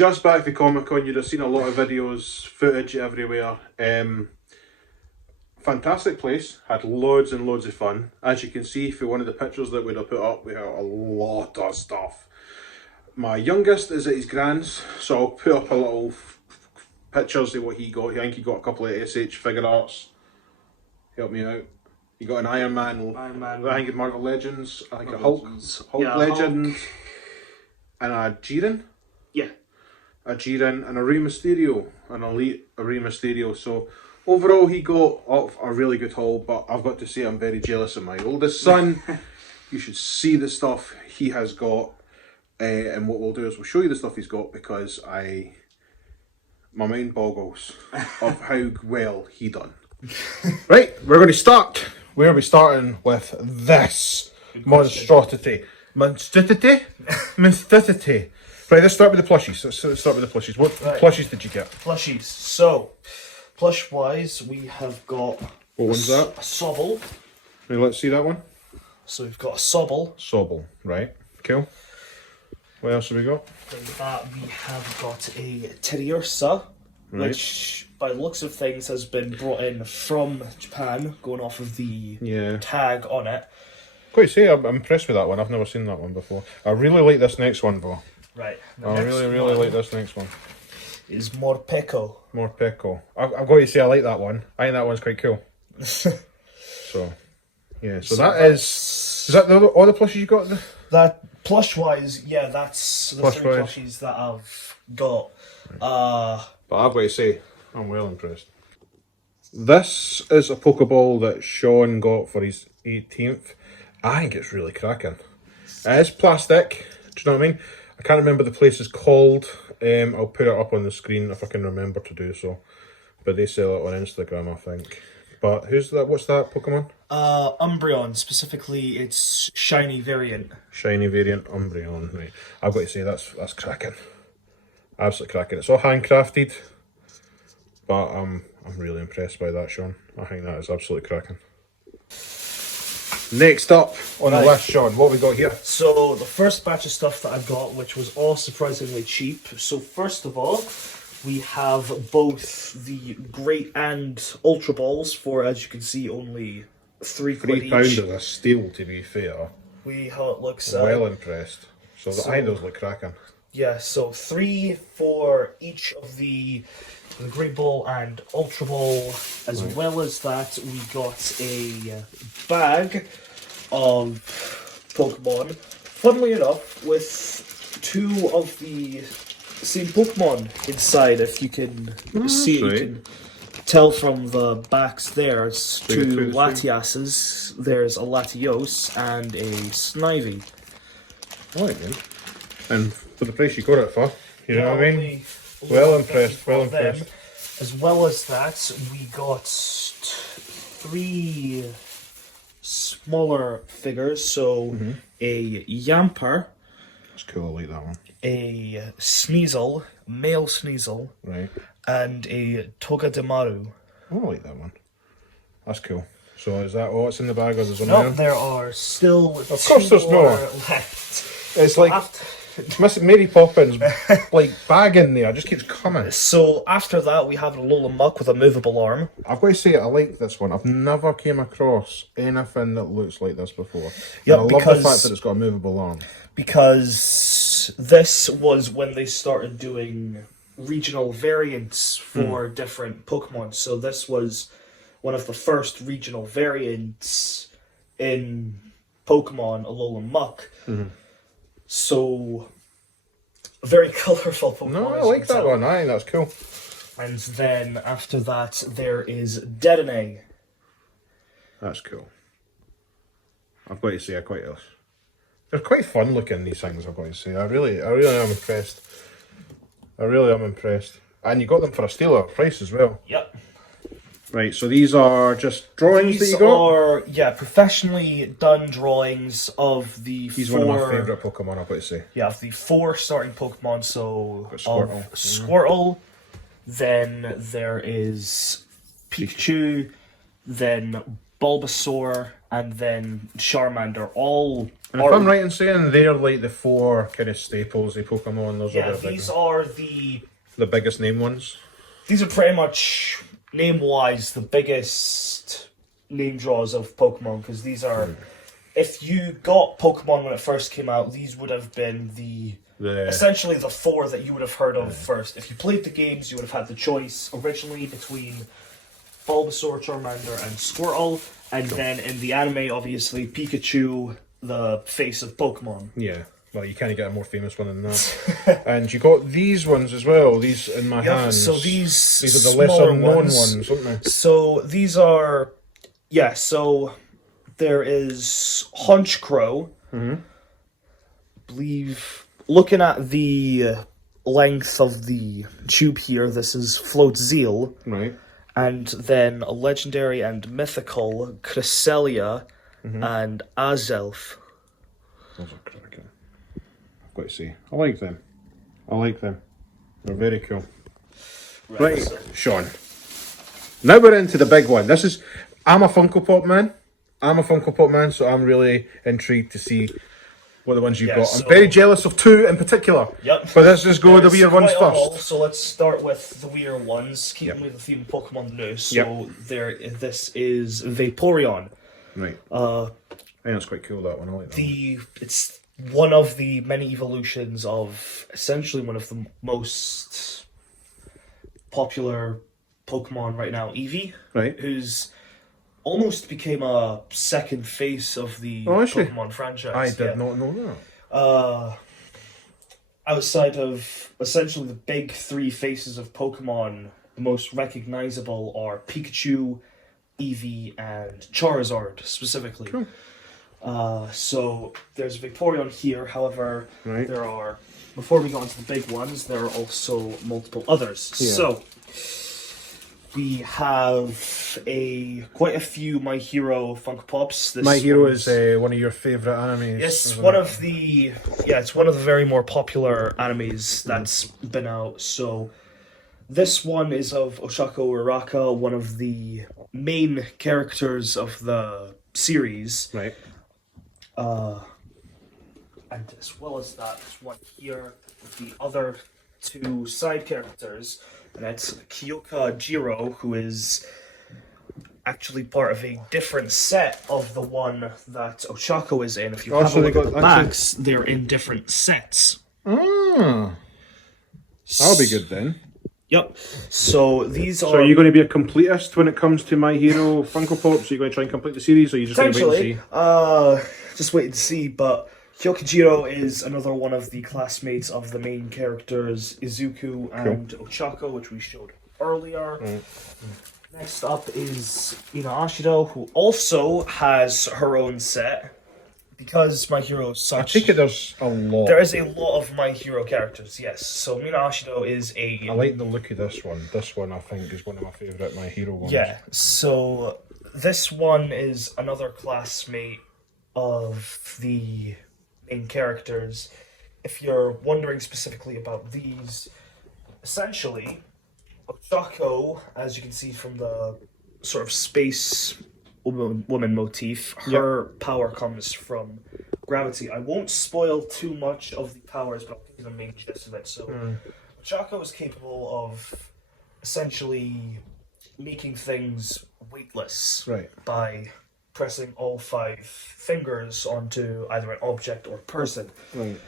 just back from Comic-Con. You'd have seen a lot of videos, footage everywhere. Fantastic place. Had loads and loads of fun. As you can see for one of the pictures that we'd have put up, we had a lot of stuff. My youngest is at his grand's, so I'll put up a little pictures of what he got. I think he got a couple of SH figure arts. Help me out. He got an Iron Man. I think Marvel Legends. I think a Hulk Legend. Hulk. And a Jiren. Yeah. A Jiren and a Rey Mysterio. An Elite Rey Mysterio. So overall he got a really good haul, but I've got to say I'm very jealous of my oldest son. You should see the stuff he has got. And what we'll do is we'll show you the stuff he's got, because my mind boggles of how well he done. Right, we're going to start. Where are we starting with this monstrosity? Monstrosity? Monstrosity. Right, let's start with the plushies. Let's start with the plushies. What plushies did you get? Plushies. So, plush-wise, we have got... What one's that? A Sobble. Right, let's see that one. So we've got a Sobble. Sobble, right. Cool. What else have we got? With that, we have got a Teddiursa, which, by the looks of things, has been brought in from Japan, going off of the tag on it. Quite say, I'm impressed with that one. I've never seen that one before. I really like this next one, though. Right. I really like this next one. Is Morpeko. Morpeko. I've got to say, I like that one. I think that one's quite cool. So, yeah. So that is that all the plushies you got? That plush-wise, yeah, that's the three plushies that I've got. But I've got to say, I'm well impressed. This is a Pokeball that Sean got for his 18th. I think it's really cracking. It is plastic, do you know what I mean? I can't remember the place is called. I'll put it up on the screen if I can remember to do so. But they sell it on Instagram, I think. But who's that? What's that Pokemon? Umbreon, specifically its shiny variant. Shiny variant Umbreon, right. I've got to say that's cracking. Absolutely cracking. It's all handcrafted, but I'm really impressed by that, Sean. I think that is absolutely cracking. Next up on the list, Sean, what we got here? So the first batch of stuff that I got, which was all surprisingly cheap. So first of all, we have both the Great and Ultra Balls for, as you can see, only £3 each. £3 of a steal, to be fair. How it looks. Well impressed. So I think those look cracking. Yeah, so 3 for each of the Great Ball and Ultra Ball. As well as that, we got a bag of Pokemon. Funnily enough, with 2 of the same Pokemon inside. If you can see it, you can tell from the backs there. It's 2 Latiases. There's a Latios and a Snivy. Alright then. And for the price you got it for, you know what I mean? Well impressed, well impressed. As well as that, we got 3 smaller figures. So a Yamper. That's cool, I like that one. A Sneasel, male Sneasel. Right. And a Togedemaru. Oh, I like that one. That's cool. So is that all that's in the bag, or there's No, there are still of course there's more left. It's like Miss Mary Poppins like bag in there, just keeps coming. So after that we have a Alola Muck with a movable arm. I've got to say I like this one. I've never came across anything that looks like this before. Yeah, I love the fact that it's got a movable arm. Because this was when they started doing regional variants for different Pokemon. So this was one of the first regional variants in Pokemon Alola Muck. So, a very colourful Pokemon. No, I like that one. I think that's cool. And then after that, there is Dedenne. That's cool. I've got to say, I quite like. They're quite fun looking, these things, I've got to say. I really am impressed. I really am impressed. And you got them for a steal of a price as well. Yep. Right, so these are just drawings that you got? These are, yeah, professionally done drawings of the He's 4... one of my favourite Pokemon, I've got to say. Yeah, of the 4 starting Pokemon, so... Squirtle. Of Squirtle, then there is Pikachu, then Bulbasaur, and then Charmander. All And if I'm right in saying they're like the 4 kind of staples of Pokemon, those are the these are the biggest name ones. These are pretty much, name-wise, the biggest name draws of Pokemon, because these are... If you got Pokemon when it first came out, these would have been essentially the 4 that you would have heard of first. If you played the games, you would have had the choice originally between Bulbasaur, Charmander, and Squirtle, and then in the anime, obviously, Pikachu, the face of Pokemon. Yeah. Well, you can't get a more famous one than that. And you got these ones as well, these in my hands. So these are the lesser known ones, aren't they? So these are... Yeah, so there is Honchkrow. Mm-hmm. I believe... Looking at the length of the tube here, this is Floatzel. Right. And then a legendary and mythical Cresselia and Azelf. Those are cracking. I've got to say, I like them. They're very cool. Right, Sean. Now we're into the big one. I'm a Funko Pop man. So I'm really intrigued to see what the ones you've got. I'm very jealous of 2 in particular. Yep. But let's just go with the weird ones first. So let's start with the weird ones, keeping with the theme of Pokemon news. So this is Vaporeon. Right. I think that's quite cool, that one. I like that. It's one of the many evolutions of essentially one of the most popular Pokemon right now, Eevee. Right. Who's almost became a second face of the Pokemon franchise. I did not know that. Outside of essentially the big 3 faces of Pokemon, the most recognizable are Pikachu, Eevee, and Charizard, specifically. Cool. So there's Vaporeon here, however, Right. there are, before we go on to the big ones, there are also multiple others. Yeah. So, we have quite a few My Hero Funko Pops. My Hero is one of your favourite animes. It's one of the very more popular animes that's been out. So this one is of Oshako Uraraka, one of the main characters of the series. Right. And as well as that, there's one here with the other 2 side characters. And that's Kyoka Jiro, who is actually part of a different set of the one that Ochako is in. If you have a look at the backs, they're in different sets. Ah. That'll be good then. Yep. So these are... So are you going to be a completist when it comes to My Hero Funko Pops? Are you going to try and complete the series, or are you just going to wait and see? Just wait and see, but... Kyokujiro is another one of the classmates of the main characters, Izuku and Ochako, which we showed earlier. Next up is Ina Ashido, who also has her own set. Because My Hero is such... I take it there's a lot. There is a lot of My Hero characters, yes. So Mina Ashido is a... I like the look of this one. This one, I think, is one of my favourite My Hero ones. Yeah, so this one is another classmate of the main characters. If you're wondering specifically about these, essentially, Ochako, as you can see from the sort of space woman motif, her power comes from gravity. I won't spoil too much of the powers, but I'll give you the main gist of it. So, Ochako is capable of essentially making things weightless by pressing all 5 fingers onto either an object or person. Right.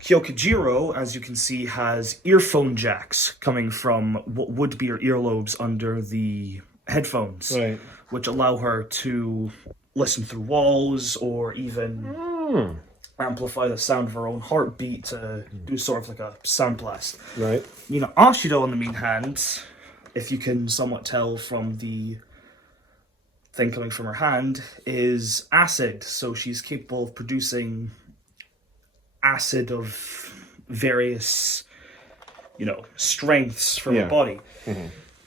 Kyokujiro, as you can see, has earphone jacks coming from what would be her earlobes under the headphones, which allow her to listen through walls or even amplify the sound of her own heartbeat to do sort of like a sound blast. Right. You know, Ashido, on the main hand, if you can somewhat tell from the thing coming from her hand, is acid. So she's capable of producing acid of various, strengths from her body.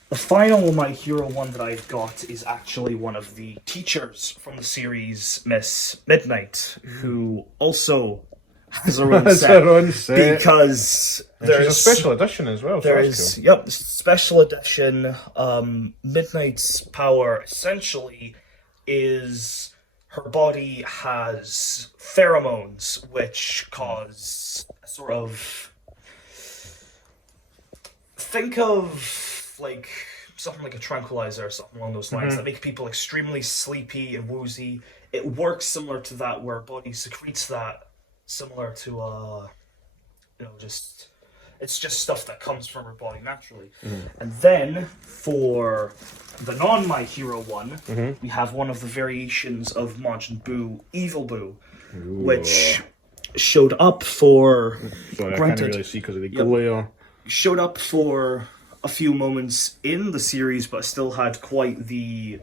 The final My Hero one that I've got is actually one of the teachers from the series, Miss Midnight, who also has her own set. Because there's a special edition as well. There's special edition. Midnight's power essentially is her body has pheromones which cause a sort of, think of like something like a tranquilizer or something along those lines that make people extremely sleepy and woozy. It works similar to that, where body secretes that, similar to just, it's just stuff that comes from her body naturally. And then for the non My Hero one, we have one of the variations of Majin Buu, Evil Buu, which showed up for. Sorry, I granted, can't really see because of the glare. Showed up for a few moments in the series, but still had quite the.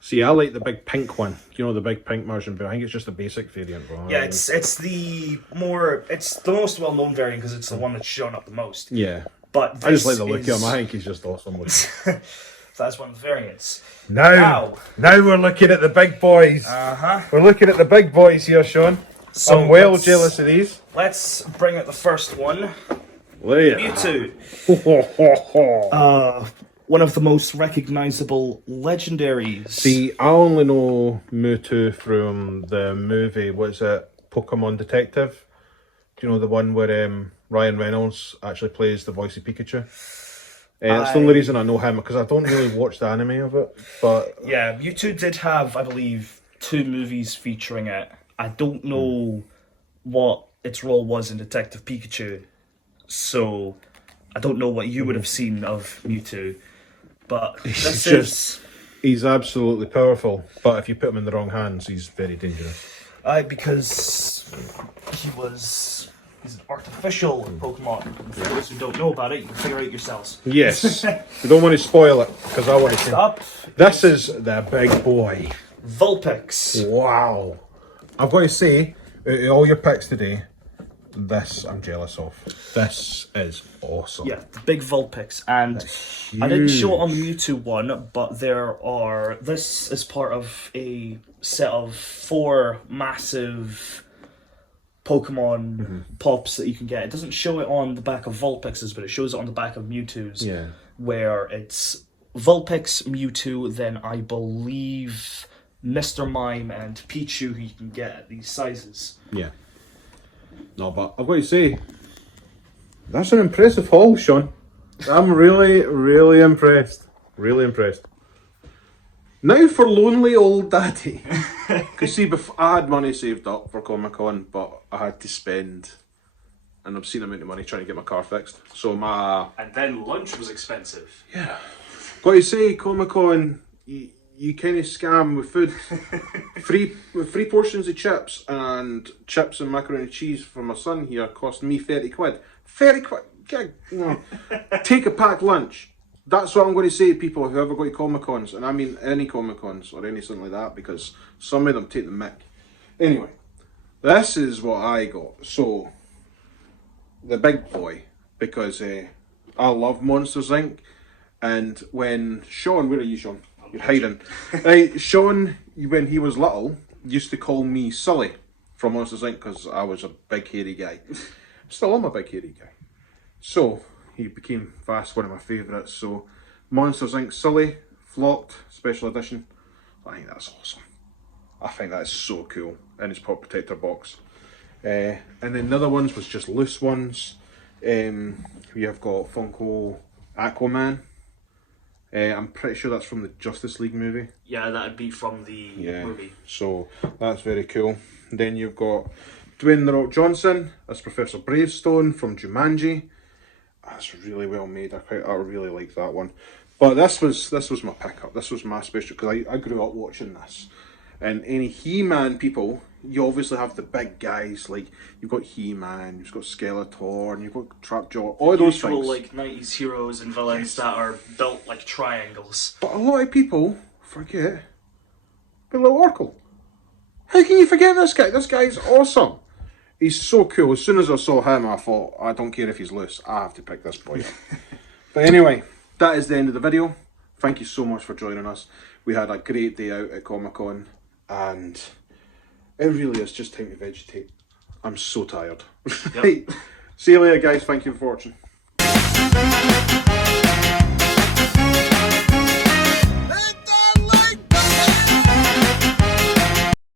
See, I like the big pink one. You know, the big pink Majin Buu. I think it's just a basic variant. Yeah, it's the most well known variant because it's the one that's shown up the most. Yeah, but I just like the look of him. I think he's just awesome. That's one of the variants. Now we're looking at the big boys. We're looking at the big boys here, Sean. So I'm well jealous of these. Let's bring out the first one. Mewtwo. One of the most recognizable legendaries. See, I only know Mewtwo from the movie, what's it, Pokemon Detective? Do you know the one where Ryan Reynolds actually plays the voice of Pikachu? It's the only reason I know him, because I don't really watch the anime of it. But yeah, Mewtwo did have, I believe, 2 movies featuring it. I don't know what its role was in Detective Pikachu, so I don't know what you would have seen of Mewtwo. But he's absolutely powerful, but if you put him in the wrong hands, he's very dangerous. Because he's an artificial Pokemon. For those who don't know about it, you can figure it out yourselves. Yes. We don't want to spoil it, because I want to Stop. This is the big boy. Vulpix. Wow. I've got to say, out of all your picks today, this I'm jealous of. This is awesome. Yeah, the big Vulpix. And I didn't show it on the Mewtwo one, but this is part of a set of 4 massive Pokemon pops that you can get. It doesn't show it on the back of Vulpix's, but it shows it on the back of Mewtwo's. Yeah. Where it's Vulpix, Mewtwo, then I believe Mr. Mime and Pichu, who you can get at these sizes. Yeah. No, but I've got to say, that's an impressive haul, Sean. I'm really, really impressed. Really impressed. Now for lonely old daddy. Because see, I had money saved up for Comic-Con, but I had to spend an obscene amount of money trying to get my car fixed. So And then lunch was expensive. Yeah. Got to say, Comic-Con, you kind of scam with food. free portions of chips and macaroni and cheese for my son here cost me 30 quid. 30 quid? Take a packed lunch. That's what I'm going to say to people who ever go to Comic-Cons, and I mean any Comic-Cons or anything like that, because some of them take the mick. Anyway, this is what I got. So, the big boy, because I love Monsters Inc. And when Sean, where are you, Sean? You're hiding. Right, Sean, when he was little, used to call me Sully from Monsters Inc. because I was a big hairy guy. Still am a big hairy guy. So, he became fast one of my favourites. So, Monsters Inc. Sully, Flocked, Special Edition. I think that's awesome. I think that's so cool in his Pop Protector box. And then the other ones was just loose ones. We have got Funko Aquaman. I'm pretty sure that's from the Justice League movie. Yeah, that'd be from the movie. So that's very cool. Then you've got Dwayne The Rock Johnson as Professor Bravestone from Jumanji. That's really well made. I really like that one. But this was my pickup. This was my special, because I grew up watching this. And any He-Man people, you obviously have the big guys, like you've got He-Man, you've got Skeletor, and you've got Trapjaw, all those things. Like 90s heroes and villains that are built like triangles. But a lot of people forget Little Orkle. How can you forget this guy? This guy's awesome. He's so cool. As soon as I saw him, I thought, I don't care if he's loose, I have to pick this boy up. But anyway, that is the end of the video. Thank you so much for joining us. We had a great day out at Comic-Con, and it really is just time to vegetate. I'm so tired. Yep. See you later, guys. Thank you for watching.